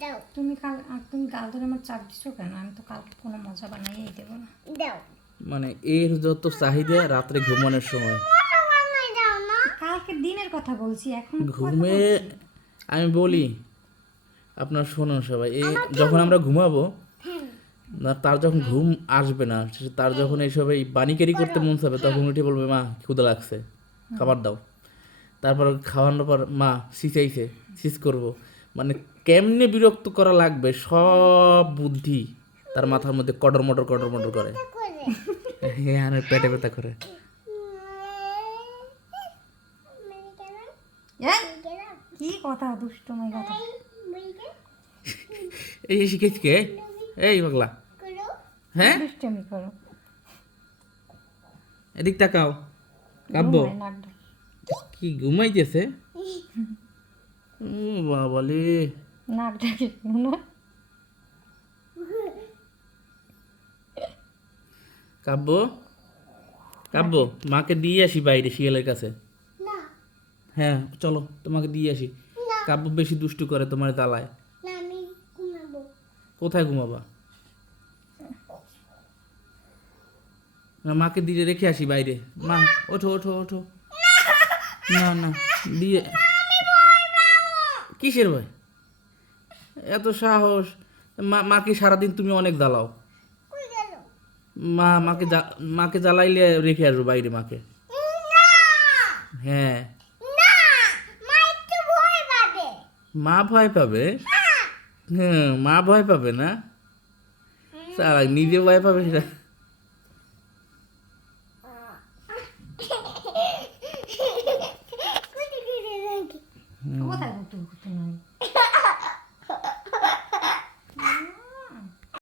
দাও। তুমি কাল তুমি কাল ধরে আমার চাপ দিছো কেন? আমি তো কালকে কোনো মজা বানাইই দেবো না। দাও। মানে এর যত চাহিদা রাত্রে ঘুমানোর সময়। কালকে দিনের কথা বলছি এখন ঘুমে আমি বলি আপনার শুনুন সবাই এই যখন আমরা ঘুমাবো না তার যখন ঘুম আসবে না তার যখন এইসব এই বানিকারি করতে মন চাবে তখন উঠে বলবে মা ক্ষুদা লাগছে খাবার দাও। তারপর খাওয়ানোর পর মা সিচাইছে সিস করব। মানে কেমনে বিরক্ত করা লাগবে সব বুদ্ধি তার মাথার মধ্যে কটর মটর কটর মটর করে। হ্যাঁ পেটে ব্যথা করে। এই, কি কথা দুষ্টময় কথা? এই শিখেছি কে? এই পাগলা। হ্যাঁ দুষ্টমি করো। এদিক তাকাও। কাব্য। কি ঘুমাইতেছে? বাবালে। নাক ডাকে না কাব্য? কাব্য মাকে দিয়ে আসি বাইরে শিয়ালের কাছে। না। হ্যাঁ চলো তোমাকে দিয়ে আসি। কাব্য বেশি দুষ্টু করে তোমার দালায়। না আমি ঘুমাবো। কোথায় ঘুমাবা? না মাকে দিয়ে রেখে আসি বাইরে। মা ওঠো ওঠো ওঠো। না না দিয়ে কিসের ভয় এত সাহস। মা, মাকে সারাদিন তুমি অনেক গেল মা, মাকে মাকে জ্বালাইলে রেখে আসব বাইরে মাকে। হ্যাঁ। মা ভয় পাবে? হ্যাঁ মা ভয় পাবে না? নিজে ভয় পাবে সেটা